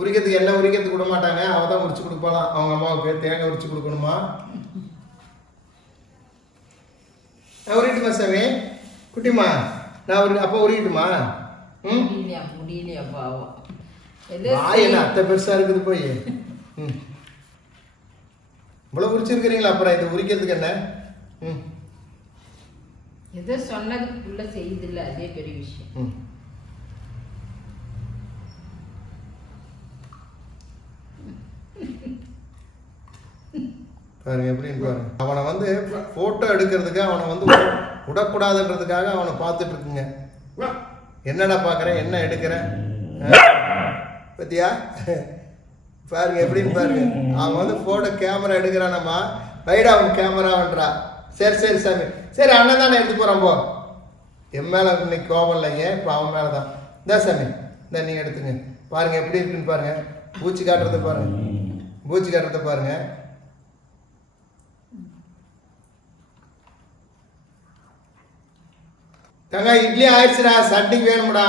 உரிக்கிறதுக்கு என்ன உரிக்கிறதுக்கு விட மாட்டாங்க? அவ தான் உரிச்சு கொடுப்பாளாம். அவங்க அம்மாவுக்கு தேங்காய் உரிச்சு கொடுக்கணுமா? நான் உரிட்டுமா சாமி? குட்டிமா நான் உரி அப்போ உரிக்கட்டுமா? ம்? முடியலையா முடியலையா பாவம். ஏதோ வாய் என்ன அத்தை பெருசா இருக்குது போய்? ம். இவ்வளோ உரிச்சிருக்கிறீங்களா அப்புறம்? இது உரிக்கிறதுக்கு என்ன? ம். ஏதோ சொன்னதுக்குள்ள செய்யுதில்ல அதே பெரிய விஷயம். ம். பாருங்க எப்படின்னு பாருங்க அவனை வந்து போட்டோ எடுக்கிறதுக்கு அவனை வந்து விடக்கூடாதுன்றதுக்காக அவனை பார்த்துட்டு இருக்குங்க. என்னடா பார்க்குறேன் என்ன எடுக்கிறேன் பத்தியா? பாருங்க எப்படின்னு பாருங்க. அவன் வந்து போட்டோ கேமரா எடுக்கிறானம்மா. பைடா அவன் கேமராவன்றா சரி சரி சாமி. சரி அண்ணன் தானே எடுத்து போகிறான் போ. என் மேலே இன்னைக்கு கோபம் இல்லைங்க இப்போ அவன் மேலே தான் இந்த சாமி. இந்த நீங்கள் எடுத்துங்க. பாருங்கள் எப்படி இருக்குன்னு பாருங்கள் பூச்சி காட்டுறதை பாருங்கள் பூச்சி காட்டுறதை பாருங்கள் தங்க இட்லி ஆயிடுச்சுடா சட்னி வேணும்டா.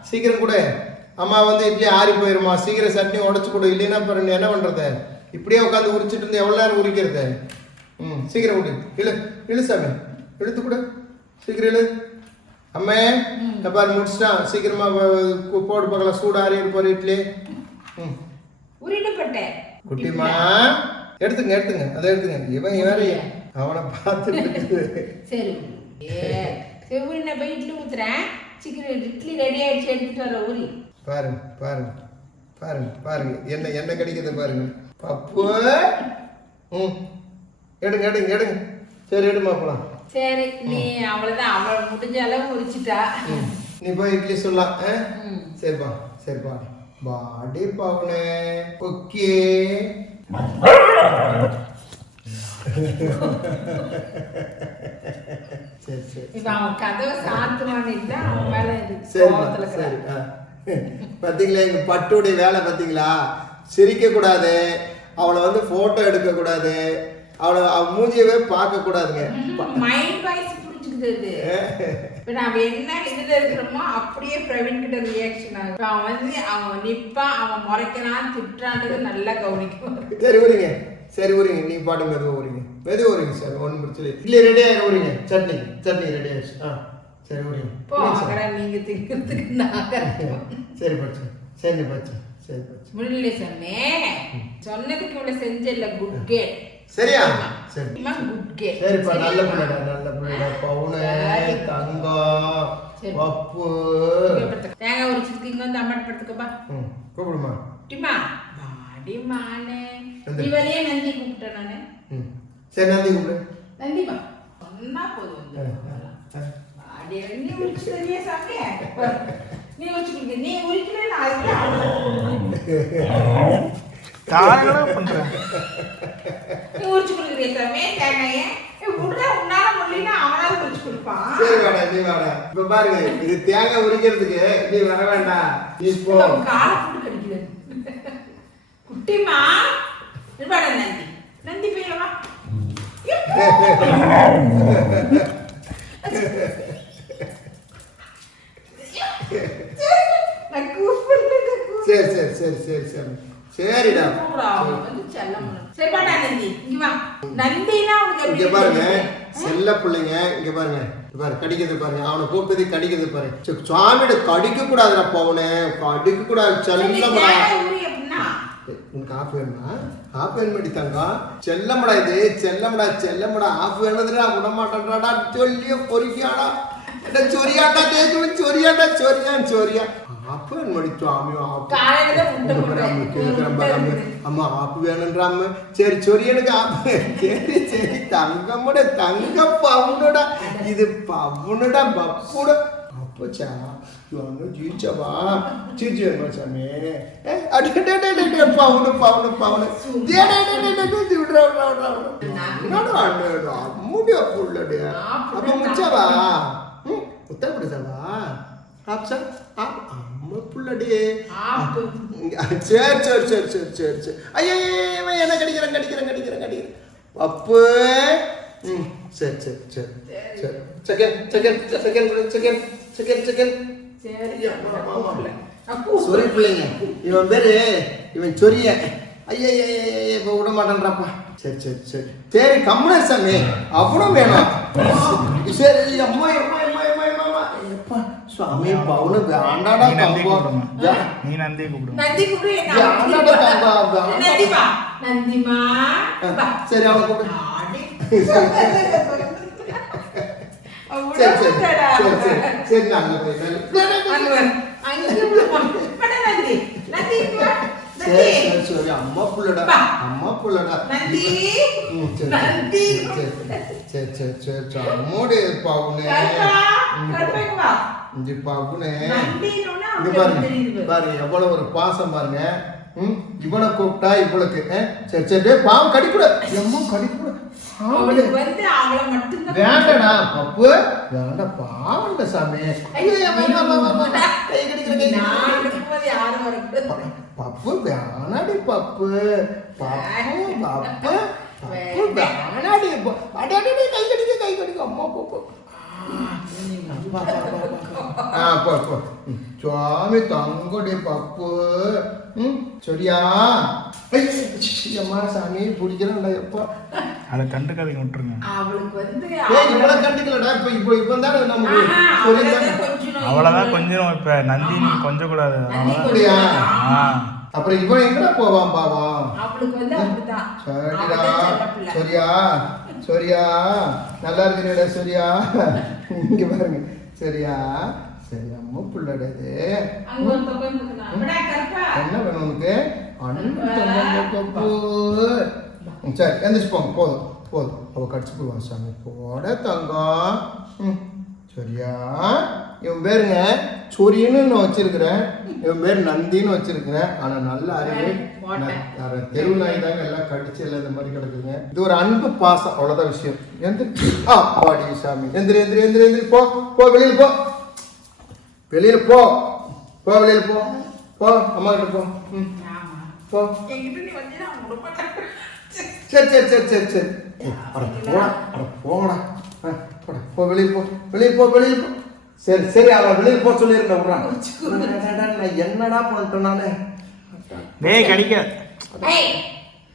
சீக்கிரம் கொடு. அம்மா வந்து இட்லி ஆறி போயிருமா? சீக்கிரம் சட்னி உடச்சு கொடு. இல்லைன்னா அப்புறம் என்ன பண்றது? இப்படியே உட்காந்து உரிச்சிட்டு இருந்து எவ்வளோ நேரம் உரிக்கிறது? ம் சீக்கிரம் கொடு. இழு இழு சாமி. இழுத்து கொடு. சீக்கிரம் இழு. அம்மே பாரு முடிச்சிட்டான் சீக்கிரமா வ- கு- போட்டு பார்க்கலாம் சூடு போற இட்லி. ம். குட்டிமா எடுத்துங்க எடுத்துங்க. அதை எடுத்துங்க. இவன் வேற அவனை பார்த்துட்டு இருக்குது. சரி. உரி நான் போய் இட்லி ஊத்துறேன்? சீக்கிரம் இட்லி ரெடி ஆயிடுச்சு எடுத்துட்டு வர ஊரி. பாருங்க பாருங்க பாருங்க பாருங்க. என்ன என்ன கிடைக்குது பாருங்க. பப்பு ம். எடுங்க எடுங்க எடுங்க. சரி எடுமா போலாம். சரி நீ அவ்வளவுதான். அவள் முடிஞ்ச அளவு உரிச்சிட்டா ம். நீ போய் இட்லி சொல்லலாம். சரிப்பா சரிப்பா பாடி பவுனே. ஓகே. சரி சரி இப்ப அவன் கதவை சாத்துவான்னு அவன் மேல சரி இருக்கிறான். ஆ. பாத்தீங்களா எங்க பட்டுடைய வேலை பாத்தீங்களா? சிரிக்க கூடாது அவளை வந்து போட்டோ எடுக்க கூடாது அவளை அவ மூஞ்சியவே பார்க்க கூடாதுங்க மைண்ட் வாய்ஸ் புரிஞ்சுக்குது இப்ப நாம என்ன இதுல இருக்கிறோமோ அப்படியே பிரவீன் கிட்ட ரியாக்ஷன் ஆகும் அவன் வந்து அவன் நிப்பான் அவன் முறைக்கிறான் திட்டுறான்றது நல்லா கவனிக்கும் சரி உரிங்க சரி உரிங்க நீ பாட்டு மெதுவாக உரிங்க மெதுவாக உரிங்க சார் ஒன்றும் பிரச்சனை இல்லை. இட்லி ரெடி ஆகிடும் உரிங்க சட்னி. சட்னி ரெடி ஆயிடுச்சு. ஆ சரி உரிங்க நீங்க திங்கிறதுக்கு சரி பச்சை. சரி பச்சை. சரி பச்சை. முரளி சொன்னே சொன்னதுக்கு இவ்வளவு செஞ்சல குட் கேட் சரியா? சரி. குட் கேட் சரிப்பா நல்ல பிள்ளைடா நல்ல பிள்ளைடா. பவுனு தங்கம். பப்பு தேங்காய் உரிச்சுட்டு இங்க வந்து அம்மாட்ட படுத்துக்கப்பா. ம் கூப்பிடுமா? டிமா வாடி மானே. எந்த? இவரையே நந்தி கூப்பிட்டேன் நானு. ம். சரி நந்தி கூப்பிடு. நந்திமா சொன்னா போதும் ஆ, வந்து. ஆ, ஆ. வாடி, நீ உரிச்சு காரணம் நீ கொடுக்குறிய சாமி தேங்காய? விடுறா உன்னால முடியல அவனால உரிச்சு கொடுப்பான். சரி வாடா நீ வாடா. இப்ப பாருங்க இது தேங்காய் உரிக்கிறதுக்கு நீ வர வேண்டாம். நீ போ. காலை குட்டிமா இருப்பாடா நந்தி சரி சரி சரி சரி சரி சரிடா இங்க பாருங்க? செல்ல பிள்ளைங்க இங்க பாருங்க பாரு கடிக்கிறது பாருங்க அவனை கூப்பிட்டது கடிக்கிறது பாரு சரி, சுவாமியோட கடிக்க கூடாதுடா பவுனே கடிக்க கூடாது சரி, செல்லம்டா தேங்காய் உரி அப்படின்னா உனக்கு ஆஃப் வேணுமா? ஆஃப் வேணும் மடி தங்கம்? செல்லம்டா இது செல்லம்டா செல்லம்டா. ஆஃப் வேணுதுடா விட மாட்டேன்டாடா சொல்லிய பொறிக்காடா என்ன சொரியாண்டா தேய்க்கணும் சொரியாண்டா சொரியான் சொரியா ஆஃப் வேணும் மடி சுவாமி ஆஃப் காலையில தான் முட்டை போட்டேன். அம்மா ஆப்பு வேணுன்றாம சரி சொரி எனக்கு ஆப்பு சரி சரி இவனு ஜீச்சவா ஜீச்சு சாமி பவுனு பவுனு பவுனு அம்முடியா புள்ளடு. அப்ப முச்சவா ம், முத்தா குடிச்சவா ஆப்சா ஆப் அம்மா புள்ளடி. சரி சரி சரி சரி சரி சரி ஐயா என்ன கடிக்கிறேன் கடிக்கிறேன் கடிக்கிறேன் கடிக்கிறேன் பப்பு ம் சரி சரி சரி சரி second second second second second second சரி. பிள்ளைங்க இவன் பேரு இவன் சொரிய. ஐயா இப்போ விட மாட்டேன்றாப்பா. சரி சரி சரி. சரி கம்முனு சாமி அப்புறம் வேணும். சரி அம்மா அம்மா அம்மா அம்மா அம்மா எப்பா சுவாமி பவுனு வேண்டாடா நீ நந்தி நந்தி கூப்பிடு. நந்திமா நந்திமா. சரி அவனை கூப்பிடு. ஆடி. சரி சரி. சரி சரி. சரி நான் அங்க போய். சரி சரி அம்மா புள்ளடா. அம்மா புள்ளடா. சரி, சரி. சரி சரி. சரி சரி அம்மோடி பாவுனே. இங்க பாவுனே. இங்க பாருங்க. பாருங்க எவ்வளவு ஒரு பாசம் பாருங்க. இவனை கூப்பிட்டா இவளுக்கு? சரி சரி. பாவம் கடிக்கூட எம்மா கடிக்கூட அவளுக்கு வந்து அவளை மட்டும்தான் வேண்டடா பப்பு வேண்ட பாவண்ட சாமி யாரும் வரக்கூடாது பப்பு வேணாடி பப்பு பப்பு பப்பு பப்பு வேணாடி ப- அடி, அடி, அடி, கை கடிக்க கை கடிக்க அம்மா பப்பு சுவாமி தங்கடி பப்பு சரியா அம்மா சாமி பிடிக்கிறேன்டா எப்பா அதை கண்டுக்காதீங்க விட்டுருங்க. அவளுக்கு வந்து ஏய் இவ்வளவு கண்டுக்கலடா. இப்ப இப்போ இப்போ தான் நமக்கு அவ்வளோதான் கொஞ்சம் இப்ப. நந்தி நீ கொஞ்சம் கூடாது அப்புறம் இவன் எங்கடா போவான் பாவம்? அவளுக்கு வந்து அப்படிதான். சரிடா. சரியா? சரியா? நல்லா இருக்கிறீடா சரியா? இங்க பாருங்க. சரியா? சரி அம்மா புள்ளடா இது. அங்க ஒரு பக்கம் இருக்குதா? விடா, கருப்பா. என்ன வேணும் உனக்கு? பப்பு ம், சரி எந்திரிச்சு போங்க போதும் போதும் அவ கடிச்சு போடுவான் சாமி போட தங்கம் ம் சரியா இவன் பேருங்க சொரின்னு நான் வச்சிருக்கிறேன் இவன் பேர் நந்தின்னு வச்சிருக்கிறேன் ஆனா நல்ல அறிவு தெருவு நாய் தாங்க எல்லாம் கடிச்சு எல்லாம் இந்த மாதிரி கிடக்குங்க இது ஒரு அன்பு பாசம் அவ்வளவுதான் விஷயம் எந்திரி ஆ பாடி சாமி எந்திரி எந்திரி எந்திரி எந்திரி போ போ வெளியில போ வெளியில போ போ வெளியில போ போ அம்மா கிட்ட போ ம். போ என்கிட்ட நீ வந்தீன்னா அவன் விட மாட்டான். சரி சரி சரி சரி சரி. அட போடா அட போடா ஆ, போடா போ வெளியே போ வெளியே போ வெளியே போ. சரி சரி அவன் வெளியே போ சொல்லியிருக்கேன் விட்றான் நான் என்னடா பண்ணிட்டேன் நானு டேய் கடிக்க ஏய்,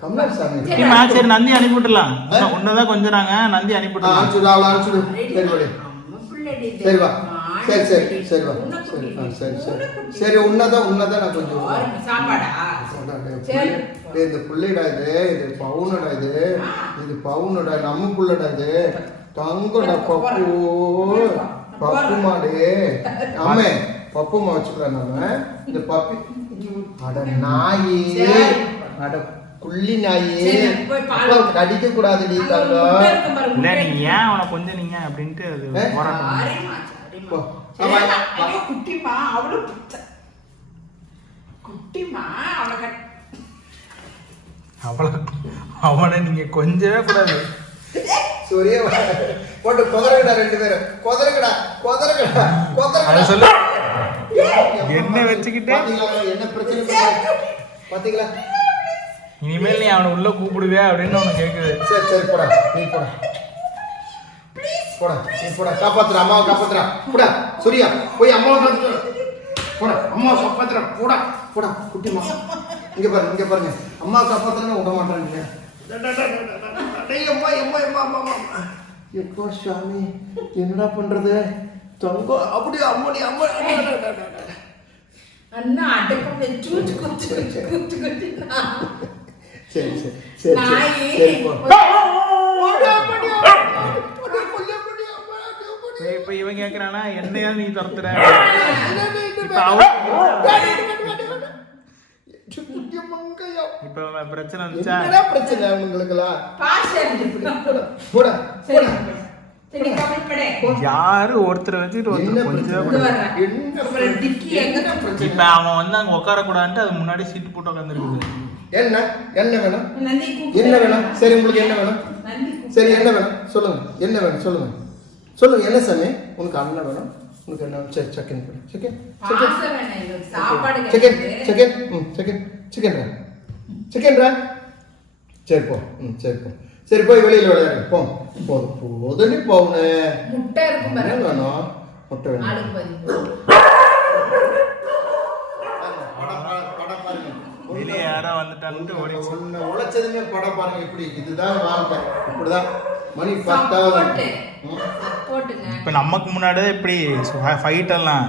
கம்மல் சாமி. சரிம்மா சரி நந்தி அனுப்பி விட்டுலாம் உன்னதான் கொஞ்சறாங்க நந்தி அனுப்பி விட்டுலாம் அனுப்பிச்சுடு அவளை அனுப்பிச்சுடு சரி. சரி வா. மான் சரி சரி குட்டி. சரி வா. உன்னை சரி ஆ. சரி சரி. சரி உன்னதான் உன்னதான் நான் கொஞ்சம் பாருங்க, சாப்பாடா? சரி. டேய், இந்த புள்ளைடா இது இது பவுனடா இது இது பவுனடா நம்ம புள்ளடா இது. தங்கடா பப்பு. பப்பு மாடு. அம்மே பப்புமா வச்சுக்கலாம் நம்ம இந்த பப்பி. அட நாயி. அட குள்ளி நாயி. சரி, போய் பால் அப்பா, கடிக்க ஒரு முட்டை தங்கம். நீங்க ஏன் அவனை கொஞ்சம் நீங்க அப்படின்ட்டு அது ஏ? போராட்டம் குட்டிம்மா அவளும் குட்டிம்மா அவளை அவனை நீங்க கொஞ்சவே கூடாது. சூரிய போட்டு கொதறங்கடா ரெண்டு பேரும். கொதறங்கடா அதை கொதறங்கடா சொல்லு என்ன வச்சுக்கிட்டு? என்ன பிரச்சனை? பாத்தீங்களா? இனிமேல் நீ அவனை உள்ள கூப்பிடுவே அப்படின்னு அவனுக்கு கேக்குது. சரி சரி போடா நீ போடா. போடா போடா காப்பாத்துற அம்மாவை காப்பாத்துறா போடா சூர்யா போய் அம்மாவை காப்பாத்துற போடா அம்மாவை காப்பாத்துறா போடா போடா குட்டிமா இங்க பாருங்க இங்க பாருங்க அம்மா காப்பாத்துறேன்னு விட மாட்டாங்க டேய் அம்மா அம்மா அம்மா அம்மா அம்மா எப்போ சாமி என்னடா பண்றது தங்கம் அப்படியே அம்மாடி அம்மா அண்ணா அடக்கம் வச்சு குச்சி குச்சி குச்சி சரி சரி சரி. சரி இப்ப இவன் கேக்குறானா என்னையா நீ துரத்துற இப்ப பிரச்சனை வந்துச்சா என்னடா பிரச்சனை பண்ணே யாரு ஒருத்தரை வச்சுட்டு ஒருத்தர் கொஞ்சம்? இப்ப அவன் வந்து அங்க உட்கார கூடாதுன்ட்டு அது முன்னாடி சீட்டு போட்டு உட்காந்துருக்குது என்ன என்ன வேணும். என்ன வேணும் சரி உங்களுக்கு என்ன வேணும். சரி என்ன வேணும் சொல்லுங்க என்ன வேணும் சொல்லுங்க சொல்லுங்க என்ன சாமி? உனக்கு அண்ணன் வேணும். உனக்கு என்ன? சரி. சாப்பாடு சிக்கன் கிடையாது. சிக்கன் ம் சிக்கன் சிக்கன் ரா. சிக்கன் ரா. சரி போ. ம் சரி போ. சரி போய் வெளியில் விளையாடு. போ. போதும். போதுடி போகுனே முட்டை இருக்கும் வேணும். முட்டை வேணும். வெளியே யாரோ உன்னை உழைச்சதுமே படம் பாருங்க இப்படி இதுதான் வாழ்க்கை. இப்படிதான். மணி பத்தாவது. சப்போர்ட்டுங்க இப்போ நமக்கு முன்னாடியே இப்படி ஃபைட் எல்லாம்.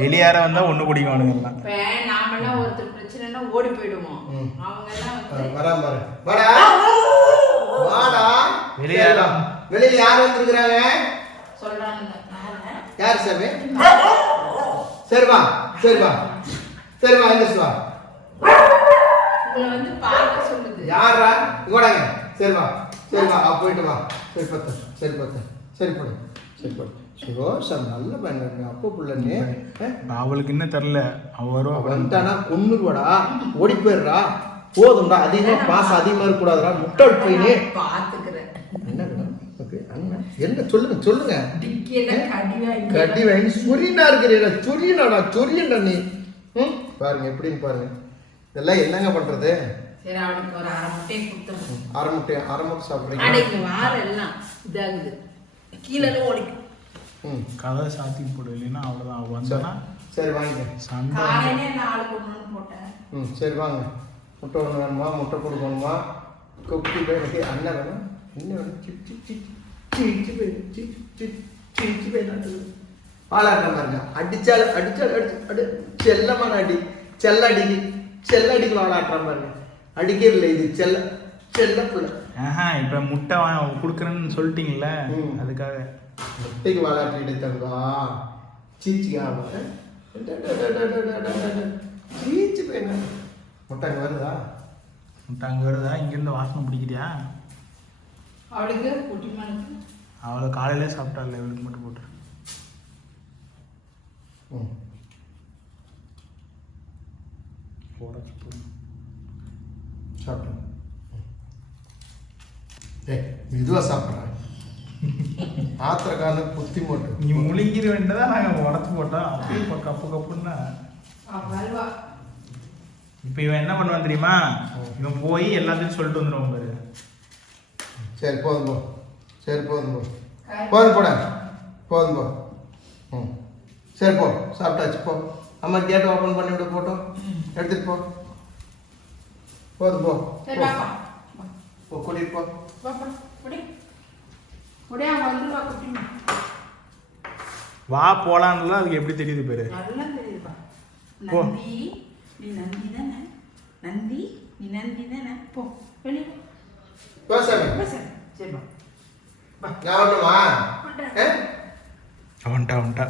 வெளியார வந்தா ஒண்ணு குடிக்கணுங்க எல்லாம். இப்ப நாமெல்லாம் ஒருத்தர் பிரச்சனைனா ஓடி போயிடுவோம். அவங்க எல்லாம் வந்து வரா வாடா. வாடா. வெளியே சரி, வா. வெளியில யார் வந்திருக்கிறாங்க? சொல்றாங்க யாரு? சாமி? சரி வா. சரி வா. சரி வா எந்திரிச்சு வா. உங்களை வந்து பார்க்க சொல்லுது. யாரா இங்கோடாங்க சரி வா. சரி வா. போயிட்டு வா. சரி பத்து சரி பத்து சரி போடு. சரி போடு. சுரோஷம் நல்ல பையன் அப்போ பிள்ளைன்னு அவளுக்கு இன்னும் தெரில. அவ வருவா. வந்துட்டானா? கொன்னுருவாடா. ஓடி போயிடுறா. போதும்டா. அதிகமா பாசம் அதிகமா இருக்கக்கூடாதுடா. முட்டாள் பையனே. பாத்துக்கிறேன். என்ன வேணும்? ஓகே, அண்ணன். என்ன? சொல்லுங்க சொல்லுங்க. கட்டி வாங்கி? சொரியனா இருக்கிறீரா? சொரியனாடா. சொரியண்டா நீ. ம்? பாருங்க எப்படின்னு பாருங்க. இதெல்லாம் என்னங்க பண்றது? சரி அவனுக்கு ஒரு அரை முட்டையை கொடுத்துருவோம் அரை முட்டை அரை முட்டை சாப்பிட்றீங்க அடைக்கு வார எல்லாம் இதாகுது. கீழே ஓடிக்கும். ம். கதை சாத்தி போடு இல்லைன்னா அவ்வளோதான் அவ வந்தானா சரி வாங்கிக்க சண்டை காலையிலே நாலு கொண்டு போட்டேன். ம் சரி வாங்க. முட்டை ஒன்று வேணுமா? முட்டை கொடுக்கணுமா கொக்கி போய் அண்ணன் வேணும். என்ன வேணும். சீச்சு போய் சிப் சிப் சீச்சு போய் ஆளாடுற பாருங்க. அடிச்சால் அடிச்சால் அடிச்சு அடி செல்லமான அடி செல்ல அடிக்கு செல்ல அடிக்கல ஆளாட்டுறான் பாருங்க. அடிக்கிறல இது. செல்ல செல்ல பிள்ளை ஆஹா இப்போ முட்டை கொடுக்குறேன்னு சொல்லிட்டீங்கல்ல. அதுக்காக. முட்டைக்கு வாழாட்டிட்டு தங்கா சீச்சி சீச்சு போய் முட்டை அங்கே வருதா? முட்டை அங்கே வருதா? இங்கேருந்து வாசனை பிடிக்கிறியா? அவளுக்கு குட்டிமானுக்கு. அவளை காலையிலே சாப்பிட்டாள் இவளுக்கு மட்டும் போட்டு. ம். உடச்சு போடு. சாப்பிட்டேன் ஏய் மெதுவாக சாப்பிட்றேன் ஆத்திரக்கான புத்தி மட்டும் நீ முழுங்கிற வேண்டியதா நாங்கள் உடச்சு போட்டோம் அப்படியே இப்போ கப்பு கப்புன்னா. இப்போ இவன் என்ன பண்ணுவான் தெரியுமா? இவன் போய் எல்லாத்தையும் சொல்லிட்டு வந்துடுவான் பாரு. சரி போதும் போ. சரி போதும் போ. போதும் போட. போதும் போ. ம். சரி போ. சாப்பிட்டாச்சு போ. அம்மா கேட் ஓப்பன் பண்ணி விட போட்டோம் எடுத்துட்டு போ. போதும் போ. சரி போ. பாப்பா போ கூட்டிட்டு போ பாப்பா ஒடி ஒடி அவன் வந்துருவா குட்டிமா வா போலான்ல அதுக்கு எப்படி தெரியுது பேரு? நல்லா தெரியுதுப்பா. போ. நந்தி நீ நந்தி தானே? நந்தி நீ நந்தி தானே? போ. வெளியே போ. போ சாமி. போ சார் சரி பா. நான் வரணுமா? வந்துட்டேன். ஏ அவன்ட்டா அவன்ட்டா